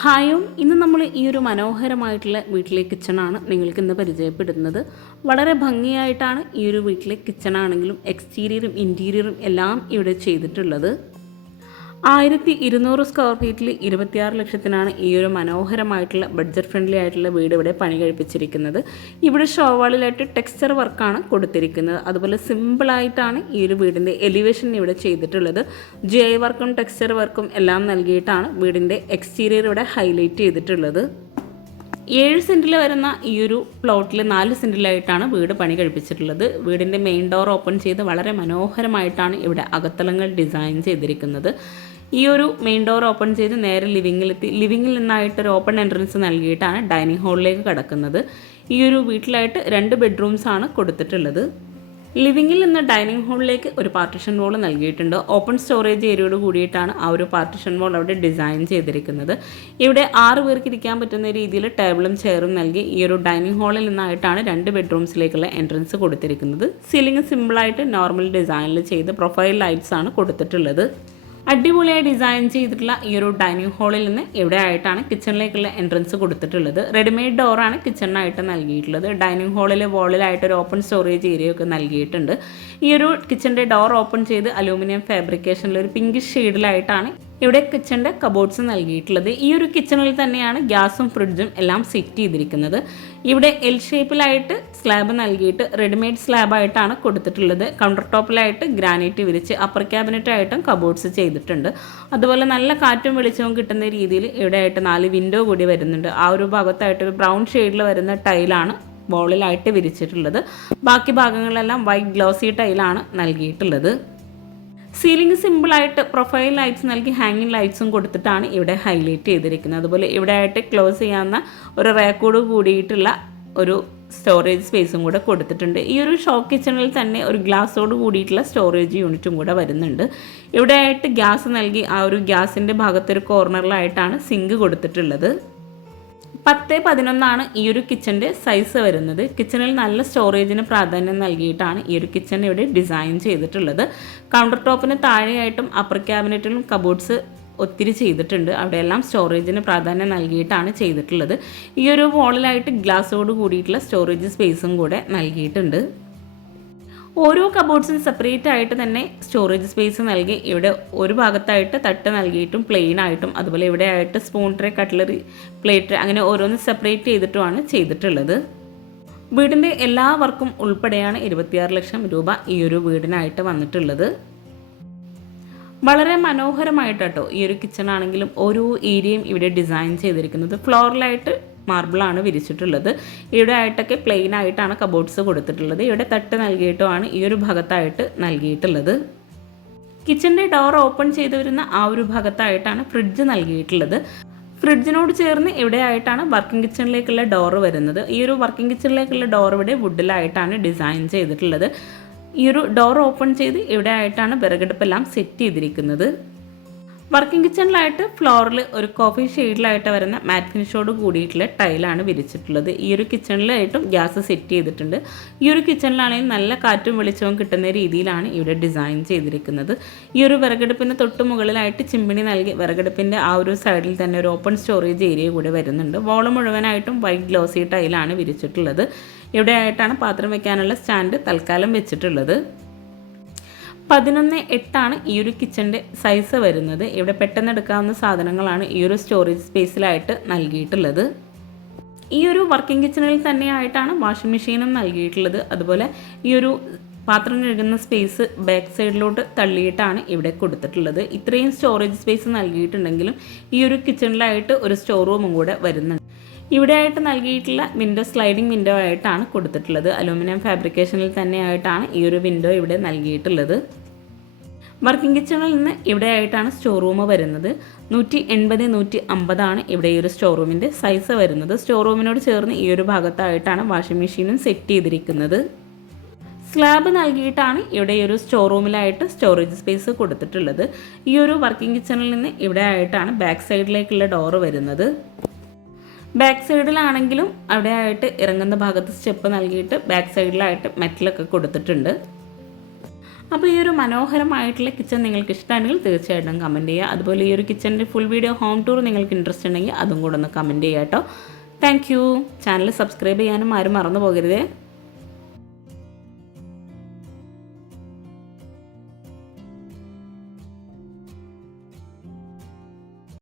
ഹായും ഇന്ന് നമ്മൾ ഈ ഒരു മനോഹരമായിട്ടുള്ള വീട്ടിലെ കിച്ചണാണ് നിങ്ങൾക്ക് ഇന്ന് പരിചയപ്പെടുന്നത്. വളരെ ഭംഗിയായിട്ടാണ് ഈ ഒരു വീട്ടിലെ കിച്ചണാണെങ്കിലും എക്സ്റ്റീരിയറും ഇൻറ്റീരിയറും എല്ലാം ഇവിടെ ചെയ്തിട്ടുള്ളത്. 1200 സ്ക്വയർ ഫീറ്റിൽ 26 ലക്ഷത്തിനാണ് ഈ ഒരു മനോഹരമായിട്ടുള്ള ബഡ്ജറ്റ് ഫ്രണ്ട്ലി ആയിട്ടുള്ള വീട് ഇവിടെ പണി കഴിപ്പിച്ചിരിക്കുന്നത്. ഇവിടെ ഷോവാളിലായിട്ട് ടെക്സ്ചർ വർക്കാണ് കൊടുത്തിരിക്കുന്നത്. അതുപോലെ സിമ്പിളായിട്ടാണ് ഈ ഒരു വീടിൻ്റെ എലിവേഷൻ ഇവിടെ ചെയ്തിട്ടുള്ളത്. GI വർക്കും ടെക്സ്ചർ വർക്കും എല്ലാം നൽകിയിട്ടാണ് വീടിൻ്റെ എക്സ്റ്റീരിയർ ഇവിടെ ഹൈലൈറ്റ് ചെയ്തിട്ടുള്ളത്. 7 സെൻറ്റിൽ വരുന്ന ഈ ഒരു പ്ലോട്ടിൽ 4 സെൻറ്റിലായിട്ടാണ് വീട് പണി കഴിപ്പിച്ചിട്ടുള്ളത്. വീടിൻ്റെ മെയിൻ ഡോർ ഓപ്പൺ ചെയ്ത് വളരെ മനോഹരമായിട്ടാണ് ഇവിടെ അകത്തളങ്ങൾ ഡിസൈൻ ചെയ്തിരിക്കുന്നത്. ഈ ഒരു മെയിൻ ഡോർ ഓപ്പൺ ചെയ്ത് നേരെ ലിവിങ്ങിലെത്തി ലിവിങ്ങിൽ നിന്നായിട്ടൊരു ഓപ്പൺ എൻട്രൻസ് നൽകിയിട്ടാണ് ഡൈനിങ് ഹാളിലേക്ക് കടക്കുന്നത്. ഈ ഒരു വീട്ടിലായിട്ട് 2 ബെഡ്റൂംസാണ് കൊടുത്തിട്ടുള്ളത്. ലിവിങ്ങിൽ നിന്ന് ഡൈനിങ് ഹാളിലേക്ക് ഒരു പാർട്ടിഷൻ വാൾ നൽകിയിട്ടുണ്ട്. ഓപ്പൺ സ്റ്റോറേജ് ഏരിയയോട് കൂടിയിട്ടാണ് ആ ഒരു പാർട്ടിഷൻ വാൾ അവിടെ ഡിസൈൻ ചെയ്തിരിക്കുന്നത്. ഇവിടെ 6 പേർക്ക് ഇരിക്കാൻ പറ്റുന്ന രീതിയിൽ ടേബിളും ചെയറും നൽകി ഈ ഒരു ഡൈനിങ് ഹാളിൽ നിന്നായിട്ടാണ് 2 ബെഡ്റൂംസിലേക്കുള്ള എൻട്രൻസ് കൊടുത്തിരിക്കുന്നത്. സീലിംഗ് സിമ്പിളായിട്ട് നോർമൽ ഡിസൈനിൽ ചെയ്ത് പ്രൊഫൈൽ ലൈറ്റ്സ് ആണ് കൊടുത്തിട്ടുള്ളത്. അടിപൊളിയായി ഡിസൈൻ ചെയ്തിട്ടുള്ള ഈ ഒരു ഡൈനിങ് ഹാളിൽ നിന്ന് ഇവിടെ ആയിട്ടാണ് കിച്ചണിലേക്കുള്ള എൻട്രൻസ് കൊടുത്തിട്ടുള്ളത്. റെഡിമെയ്ഡ് ഡോറാണ് കിച്ചണിനായിട്ട് നൽകിയിട്ടുള്ളത്. ഡൈനിങ് ഹാളിലെ വാളിലായിട്ട് ഒരു ഓപ്പൺ സ്റ്റോറേജ് ഏരിയ ഒക്കെ നൽകിയിട്ടുണ്ട്. ഈ ഒരു കിച്ചണിൻ്റെ ഡോർ ഓപ്പൺ ചെയ്ത് അലൂമിനിയം ഫാബ്രിക്കേഷനിൽ ഒരു പിങ്കിഷ് ഷെയ്ഡിലായിട്ടാണ് ഇവിടെ കിച്ചണിൻ്റെ കബോർഡ്സ് നൽകിയിട്ടുള്ളത്. ഈ ഒരു കിച്ചണിൽ തന്നെയാണ് ഗ്യാസും ഫ്രിഡ്ജും എല്ലാം സെറ്റ് ചെയ്തിരിക്കുന്നത്. ഇവിടെ എൽ ഷേപ്പിലായിട്ട് സ്ലാബ് നൽകിയിട്ട് റെഡിമെയ്ഡ് സ്ലാബായിട്ടാണ് കൊടുത്തിട്ടുള്ളത്. കൗണ്ടർ ടോപ്പിലായിട്ട് ഗ്രാനൈറ്റ് വിരിച്ച് അപ്പർ ക്യാബിനറ്റായിട്ടും കബോർഡ്സ് ചെയ്തിട്ടുണ്ട്. അതുപോലെ നല്ല കാറ്റും വെളിച്ചവും കിട്ടുന്ന രീതിയിൽ ഇവിടെ ആയിട്ട് 4 വിൻഡോ കൂടി വരുന്നുണ്ട്. ആ ഒരു ഭാഗത്തായിട്ട് ഒരു ബ്രൗൺ ഷെയ്ഡിൽ വരുന്ന ടൈലാണ് വോളിലായിട്ട് വിരിച്ചിട്ടുള്ളത്. ബാക്കി ഭാഗങ്ങളെല്ലാം വൈറ്റ് ഗ്ലോസി ടൈലാണ് നൽകിയിട്ടുള്ളത്. സീലിംഗ് സിമ്പിളായിട്ട് പ്രൊഫൈൽ ലൈറ്റ്സ് നൽകി ഹാങ്ങിങ് ലൈറ്റ്സും കൊടുത്തിട്ടാണ് ഇവിടെ ഹൈലൈറ്റ് ചെയ്തിരിക്കുന്നത്. അതുപോലെ ഇവിടെ ആയിട്ട് ക്ലോസ് ചെയ്യാവുന്ന ഒരു റാക്കോട് കൂടിയിട്ടുള്ള ഒരു സ്റ്റോറേജ് സ്പേസും കൂടെ കൊടുത്തിട്ടുണ്ട്. ഈ ഒരു ഷോ കിച്ചണിൽ തന്നെ ഒരു ഗ്ലാസോട് കൂടിയിട്ടുള്ള സ്റ്റോറേജ് യൂണിറ്റും കൂടെ വരുന്നുണ്ട്. ഇവിടെ ആയിട്ട് ഗ്യാസ് നൽകി ആ ഒരു ഗ്യാസിൻ്റെ ഭാഗത്തൊരു കോർണറിലായിട്ടാണ് സിങ്ക് കൊടുത്തിട്ടുള്ളത്. 10-11 ഈ ഒരു കിച്ചൻ്റെ സൈസ് വരുന്നത്. കിച്ചണിൽ നല്ല സ്റ്റോറേജിന് പ്രാധാന്യം നൽകിയിട്ടാണ് ഈ ഒരു കിച്ചൺ ഇവിടെ ഡിസൈൻ ചെയ്തിട്ടുള്ളത്. കൗണ്ടർ ടോപ്പിന് താഴെയായിട്ടും അപ്പർ ക്യാബിനറ്റിലും കബോർഡ്സ് ഒത്തിരി ചെയ്തിട്ടുണ്ട്. അവിടെയെല്ലാം സ്റ്റോറേജിന് പ്രാധാന്യം നൽകിയിട്ടാണ് ചെയ്തിട്ടുള്ളത്. ഈ ഒരു വോളിലായിട്ട് ഗ്ലാസോട് കൂടിയിട്ടുള്ള സ്റ്റോറേജ് സ്പേസും കൂടെ നൽകിയിട്ടുണ്ട്. ഓരോ കബോർഡ്സും സെപ്പറേറ്റ് ആയിട്ട് തന്നെ സ്റ്റോറേജ് സ്പേസ് നൽകി ഇവിടെ ഒരു ഭാഗത്തായിട്ട് തട്ട് നൽകിയിട്ടും പ്ലെയിൻ ആയിട്ടും അതുപോലെ ഇവിടെ ആയിട്ട് സ്പൂൺ ട്രേ, കട്ട്ലറി, പ്ലേറ്റ് അങ്ങനെ ഓരോന്ന് സെപ്പറേറ്റ് ചെയ്തിട്ടുമാണ് ചെയ്തിട്ടുള്ളത്. വീടിൻ്റെ എല്ലാ വർക്കും ഉൾപ്പെടെയാണ് 26 ലക്ഷം രൂപ ഈ ഒരു വീടിനായിട്ട് വന്നിട്ടുള്ളത്. വളരെ മനോഹരമായിട്ടോ ഈ ഒരു കിച്ചൺ ആണെങ്കിലും ഓരോ ഏരിയയും ഇവിടെ ഡിസൈൻ ചെയ്തിരിക്കുന്നത്. ഫ്ലോറിലായിട്ട് മാർബിളാണ് വിരിച്ചിട്ടുള്ളത്. ഇവിടെ ആയിട്ടൊക്കെ പ്ലെയിൻ ആയിട്ടാണ് കബോർഡ്സ് കൊടുത്തിട്ടുള്ളത്. ഇവിടെ തട്ട് നൽകിയിട്ടുമാണ് ഈ ഒരു ഭാഗത്തായിട്ട് നൽകിയിട്ടുള്ളത്. കിച്ചൻ്റെ ഡോർ ഓപ്പൺ ചെയ്ത് വരുന്ന ആ ഒരു ഭാഗത്തായിട്ടാണ് ഫ്രിഡ്ജ് നൽകിയിട്ടുള്ളത്. ഫ്രിഡ്ജിനോട് ചേർന്ന് ഇവിടെ ആയിട്ടാണ് വർക്കിംഗ് കിച്ചണിലേക്കുള്ള ഡോറ് വരുന്നത്. ഈ ഒരു വർക്കിംഗ് കിച്ചണിലേക്കുള്ള ഡോർ ഇവിടെ വുഡിലായിട്ടാണ് ഡിസൈൻ ചെയ്തിട്ടുള്ളത്. ഈ ഒരു ഡോർ ഓപ്പൺ ചെയ്ത് ഇവിടെ ആയിട്ടാണ് വിറകടുപ്പെല്ലാം സെറ്റ് ചെയ്തിരിക്കുന്നത്. വർക്കിംഗ് കിച്ചണിലായിട്ട് ഫ്ലോറിൽ ഒരു കോഫി ഷെയ്ഡിലായിട്ട് വരുന്ന മാറ്റ് ഫിനിഷോട് കൂടിയിട്ടുള്ള ടൈലാണ് വിരിച്ചിട്ടുള്ളത്. ഈ ഒരു കിച്ചണിലായിട്ടും ഗ്യാസ് സെറ്റ് ചെയ്തിട്ടുണ്ട്. ഈ ഒരു കിച്ചണിലാണെങ്കിൽ നല്ല കാറ്റും വെളിച്ചവും കിട്ടുന്ന രീതിയിലാണ് ഇവിടെ ഡിസൈൻ ചെയ്തിരിക്കുന്നത്. ഈ ഒരു വിറകടുപ്പിന് തൊട്ട് മുകളിലായിട്ട് ചിമ്മിണി നൽകി വിറകടുപ്പിൻ്റെ ആ ഒരു സൈഡിൽ തന്നെ ഒരു ഓപ്പൺ സ്റ്റോറേജ് ഏരിയ കൂടെ വരുന്നുണ്ട്. വോള് മുഴുവനായിട്ടും വൈറ്റ് ഗ്ലോസി ടൈലാണ് വിരിച്ചിട്ടുള്ളത്. ഇവിടെ ആയിട്ടാണ് പാത്രം വയ്ക്കാനുള്ള സ്റ്റാൻഡ് തൽക്കാലം വെച്ചിട്ടുള്ളത്. 11.8 ഈ ഒരു കിച്ചൻ്റെ സൈസ് വരുന്നത്. ഇവിടെ പെട്ടെന്ന് എടുക്കാവുന്ന സാധനങ്ങളാണ് ഈ ഒരു സ്റ്റോറേജ് സ്പേസിലായിട്ട് നൽകിയിട്ടുള്ളത്. ഈ ഒരു വർക്കിംഗ് കിച്ചണിൽ തന്നെയായിട്ടാണ് വാഷിംഗ് മെഷീനും നൽകിയിട്ടുള്ളത്. അതുപോലെ ഈ ഒരു പാത്രം കഴുകുന്ന സ്പേസ് ബാക്ക് സൈഡിലോട്ട് തള്ളിയിട്ടാണ് ഇവിടെ കൊടുത്തിട്ടുള്ളത്. ഇത്രയും സ്റ്റോറേജ് സ്പേസ് നൽകിയിട്ടുണ്ടെങ്കിലും ഈ ഒരു കിച്ചണിലായിട്ട് ഒരു സ്റ്റോർ റൂമും കൂടെ വരുന്നുണ്ട്. ഇവിടെ ആയിട്ട് നൽകിയിട്ടുള്ള വിൻഡോ സ്ലൈഡിംഗ് വിൻഡോ ആയിട്ടാണ് കൊടുത്തിട്ടുള്ളത്. അലൂമിനിയം ഫാബ്രിക്കേഷനിൽ തന്നെയായിട്ടാണ് ഈ ഒരു വിൻഡോ ഇവിടെ നൽകിയിട്ടുള്ളത്. വർക്കിംഗ് കിച്ചണിൽ നിന്ന് ഇവിടെ ആയിട്ടാണ് സ്റ്റോർ റൂം വരുന്നത്. 180-150 ഇവിടെ ഈ ഒരു സ്റ്റോർ റൂമിൻ്റെ സൈസ് വരുന്നത്. സ്റ്റോർ റൂമിനോട് ചേർന്ന് ഈ ഒരു ഭാഗത്തായിട്ടാണ് വാഷിംഗ് മെഷീനും സെറ്റ് ചെയ്തിരിക്കുന്നത്. സ്ലാബ് നൽകിയിട്ടാണ് ഇവിടെ ഈ ഒരു സ്റ്റോർ റൂമിലായിട്ട് സ്റ്റോറേജ് സ്പേസ് കൊടുത്തിട്ടുള്ളത്. ഈ ഒരു വർക്കിംഗ് കിച്ചണിൽ നിന്ന് ഇവിടെ ആയിട്ടാണ് ബാക്ക് സൈഡിലേക്കുള്ള ഡോറ് വരുന്നത്. ബാക്ക് സൈഡിലാണെങ്കിലും അവിടെ ആയിട്ട് ഇറങ്ങുന്ന ഭാഗത്ത് സ്റ്റെപ്പ് നൽകിയിട്ട് ബാക്ക് സൈഡിലായിട്ട് മെറ്റലൊക്കെ കൊടുത്തിട്ടുണ്ട്. അപ്പോൾ ഈ ഒരു മനോഹരമായിട്ടുള്ള കിച്ചൺ നിങ്ങൾക്ക് ഇഷ്ടമാണെങ്കിൽ തീർച്ചയായിട്ടും കമൻറ്റ് ചെയ്യുക. അതുപോലെ ഈ ഒരു കിച്ചണിൻ്റെ ഫുൾ വീഡിയോ ഹോം ടൂർ നിങ്ങൾക്ക് ഇൻട്രസ്റ്റ് ഉണ്ടെങ്കിൽ അതും കൂടെ ഒന്ന് കമൻറ്റ് ചെയ്യുക കേട്ടോ. Thank you. ചാനൽ സബ്സ്ക്രൈബ് ചെയ്യാനും ആരും മറന്നു പോകരുതേ.